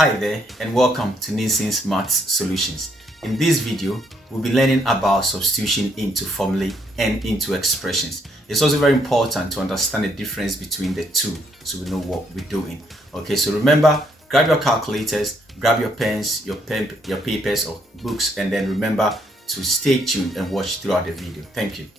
Hi there and welcome to Nielsen's Maths Solutions. In this video, we'll be learning about substitution into formulae and into expressions. It's also very important to understand the difference between the two so we know what we're doing. Okay, so remember, grab your calculators, grab your pens, your papers or books, and then remember to stay tuned and watch throughout the video. Thank you.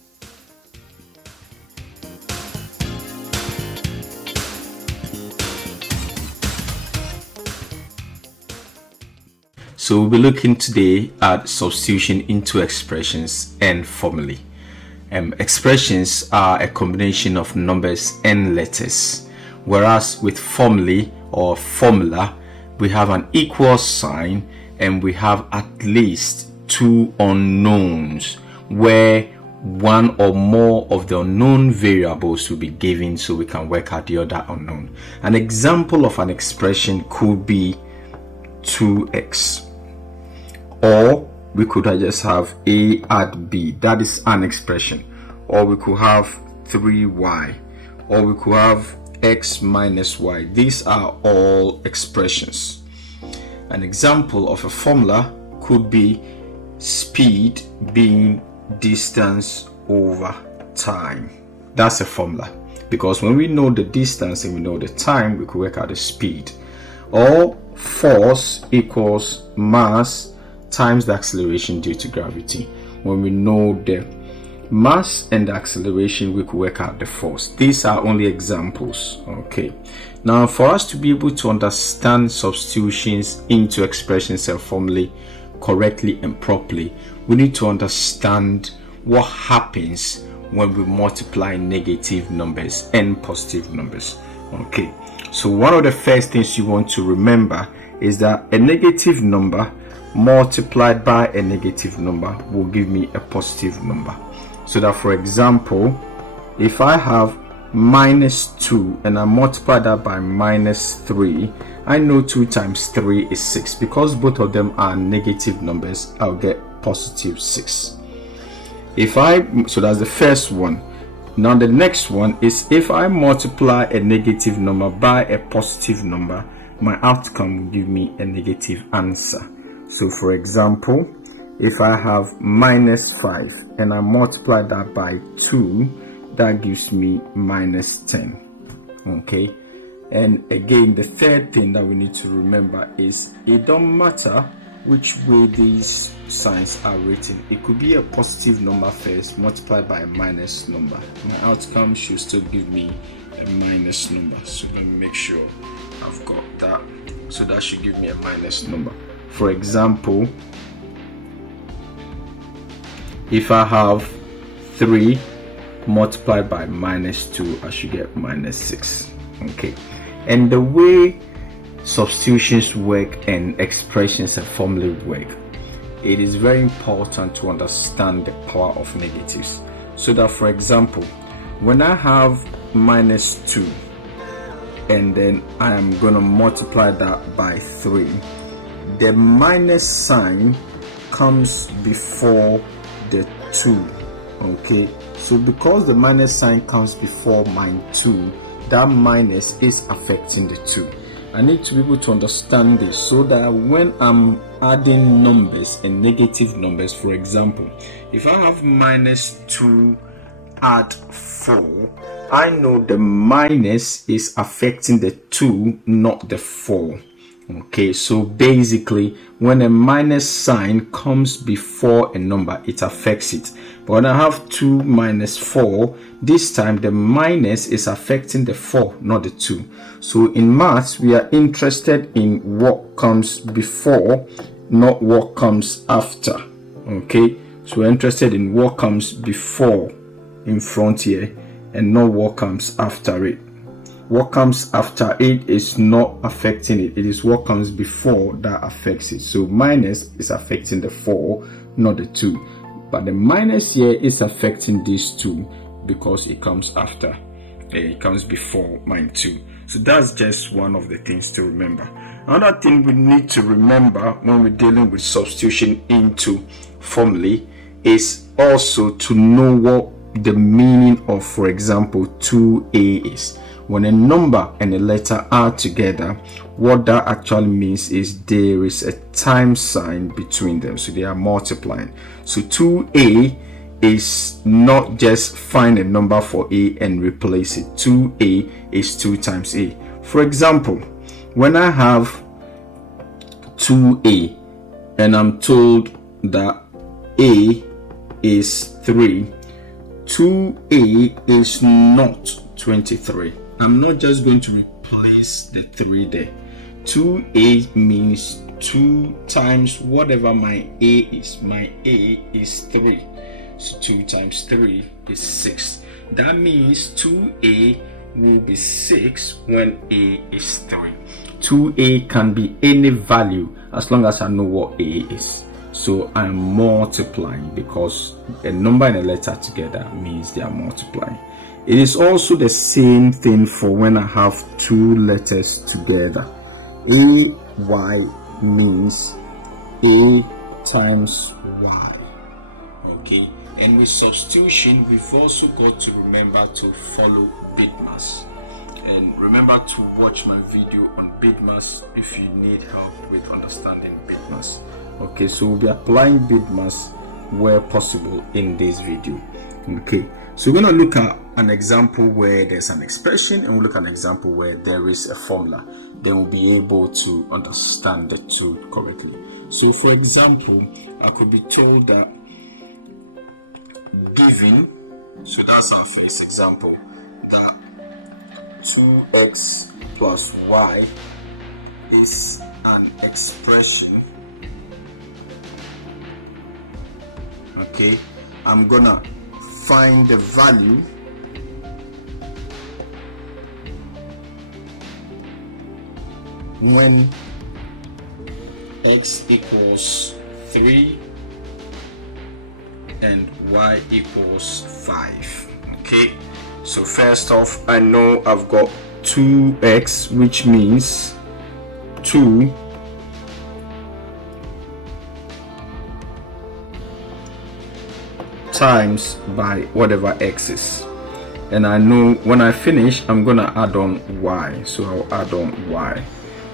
So we'll be looking today at substitution into expressions and formulae. Expressions are a combination of numbers and letters, whereas with formulae or formula, we have an equal sign and we have at least two unknowns where one or more of the unknown variables will be given so we can work out the other unknown. An example of an expression could be 2x. Or we could just have a add b, that is an expression. Or we could have 3y, or we could have x minus y. These are all expressions. An example of a formula could be speed being distance over time. That's a formula, because when we know the distance and we know the time, we could work out the speed. Or force equals mass times the acceleration due to gravity. When we know the mass and the acceleration, we could work out the force. These are only examples. Okay, now for us to be able to understand substitutions into expressions and formulae correctly and properly, we need to understand what happens when we multiply negative numbers and positive numbers. Okay, so one of the first things you want to remember is that a negative number multiplied by a negative number will give me a positive number. So that, for example, if I have minus 2 and I multiply that by minus 3, I know 2 times 3 is 6. Because both of them are negative numbers, I'll get positive 6. So that's the first one. Now the next one is if I multiply a negative number by a positive number, my outcome will give me a negative answer. So for example, if I have minus 5 and I multiply that by 2, that gives me minus 10. Okay, and again, the third thing that we need to remember is it don't matter which way these signs are written. It could be a positive number first multiplied by a minus number. My outcome should still give me a minus number. So let me make sure I've got that. So that should give me a minus number. For example, if I have 3 multiplied by minus 2, I should get minus 6. Okay, and the way substitutions work and expressions and formulae work, it is very important to understand the power of negatives. So that, for example, when I have minus 2 and then I am going to multiply that by 3, the minus sign comes before the 2. Okay, so because the minus sign comes before my 2, that minus is affecting the 2. I need to be able to understand this so that when I'm adding numbers and negative numbers, for example, if I have minus 2 add 4, I know the minus is affecting the 2, not the 4. Okay, so basically when a minus sign comes before a number, it affects it. But when I have 2 minus 4, this time the minus is affecting the 4, not the 2. So in maths, we are interested in what comes before, not what comes after. Okay, so we're interested in what comes before in front here and not what comes after it. What comes after it is not affecting it. It is what comes before that affects it. So minus is affecting the 4, not the 2. But the minus here is affecting these 2 because it comes after. It comes before mine 2. So that's just one of the things to remember. Another thing we need to remember when we're dealing with substitution into formulae is also to know what the meaning of, for example, 2a is. when a number and a letter are together, what that actually means is there is a times sign between them, so they are multiplying. So 2a is not just find a number for a and replace it. 2a is 2 times a. For example, when I have 2a and I'm told that a is 3, 2a is not 23. I'm not just going to replace the 3 there. 2a means 2 times whatever my a is. My a is 3. So 2 times 3 is 6. That means 2a will be 6 when a is 3. 2a can be any value as long as I know what a is. So I'm multiplying because a number and a letter together means they are multiplying. It is also the same thing for when I have 2 letters together. AY means A times Y. Okay, and with substitution, we've also got to remember to follow BIDMAS. And remember to watch my video on BIDMAS if you need help with understanding BIDMAS. Okay, so we'll be applying BIDMAS where possible in this video. Okay, so we're going to look at an example where there's an expression, and we'll look at an example where there is a formula. Then we'll be able to understand the two correctly. So for example, I could be told that given, so that's our first example, that 2x plus y is an expression. Okay, I'm gonna find the value when x equals 3 and y equals 5. Okay, so first off, I know I've got 2x, which means 2 times by whatever x is, and I know when I finish I'm gonna add on y, so I'll add on y.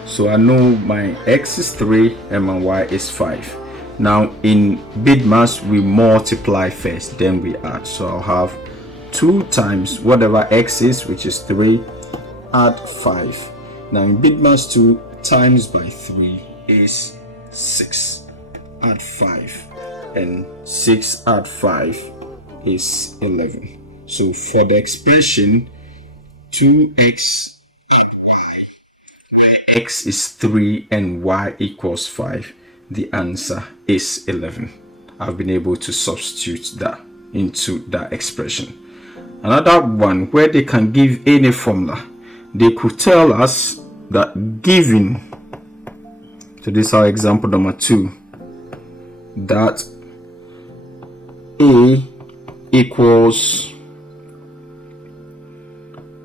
So I know my x is 3 and my y is 5. Now in BIDMAS we multiply first, then we add. So I'll have 2 times whatever x is, which is 3, add 5. Now in BIDMAS 2 times by 3 is 6, add 5, and 6 add 5 is 11. So for the expression 2x where x is 3 and y equals 5, the answer is 11. I've been able to substitute that into that expression. Another one where they can give any formula, they could tell us that given, so this is our example number 2, that a equals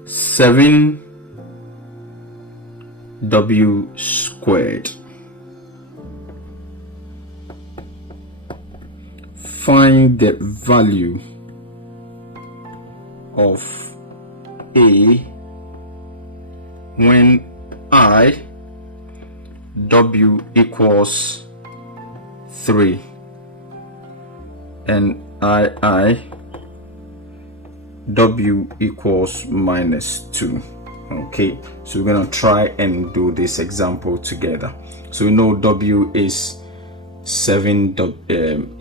7w squared. Find the value of a when w equals 3 and w equals -2. Okay, so we're gonna try and do this example together. So we know w is 7,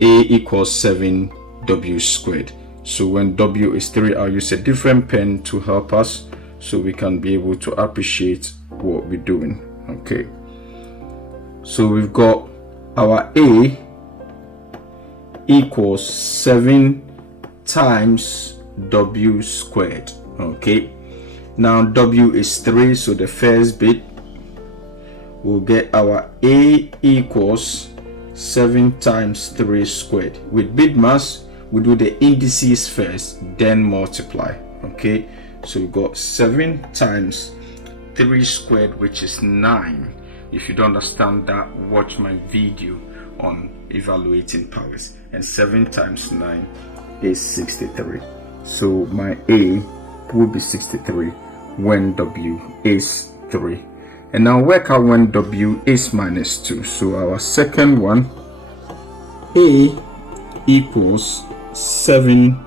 a equals 7w squared. So when w is 3, I'll use a different pen to help us so we can be able to appreciate what we're doing. Okay, so we've got our a equals 7 times w squared. Okay, now w is 3, so the first bit we'll get our a equals 7 times 3 squared. With BIDMAS we do the indices first, then multiply. Okay, so we got 7 times 3 squared, which is 9. If you don't understand that, watch my video on evaluating powers. And 7 times 9 is 63. So my a will be 63. when W is 3. And now work out when W is minus 2. So our second one, A equals 7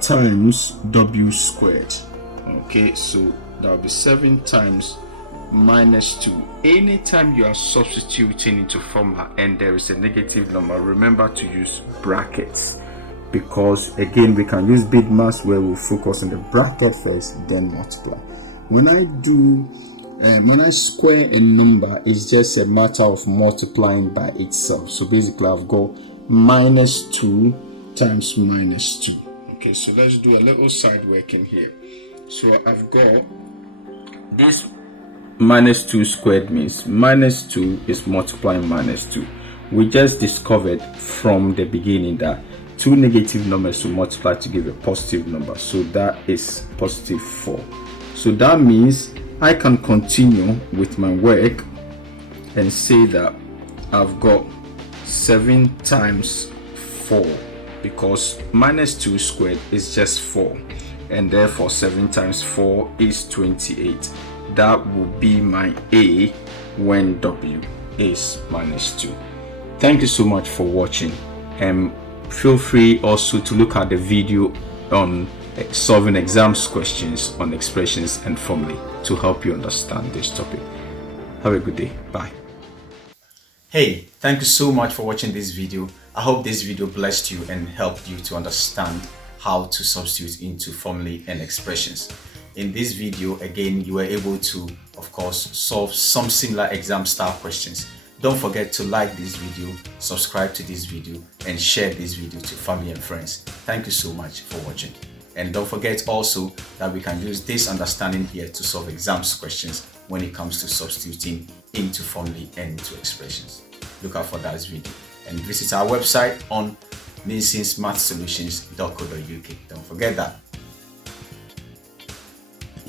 times W squared. Okay, so that will be 7 times minus 2. Anytime you are substituting into formula and there is a negative number, remember to use brackets, because again we can use big mass where we'll focus on the bracket first, then multiply. When I square a number, it's just a matter of multiplying by itself. So basically I've got minus 2 times minus 2. Okay, so let's do a little side working here. So I've got this minus 2 squared means minus 2 is multiplying minus 2. We just discovered from the beginning that two negative numbers will multiply to give a positive number, so that is positive 4. So that means I can continue with my work and say that I've got 7 times 4, because minus 2 squared is just 4, and therefore 7 times 4 is 28. That will be my A when W is minus 2. Thank you so much for watching, and feel free also to look at the video on solving exams questions on expressions and formulae to help you understand this topic. Have a good day. Bye. Hey, thank you so much for watching this video. I hope this video blessed you and helped you to understand how to substitute into formulae and expressions. In this video, again, you were able to, of course, solve some similar exam style questions. Don't forget to like this video, subscribe to this video, and share this video to family and friends. Thank you so much for watching. And don't forget also that we can use this understanding here to solve exams questions when it comes to substituting into formulae and into expressions. Look out for that video and visit our website on nielsen'smathsolutions.co.uk. Don't forget that.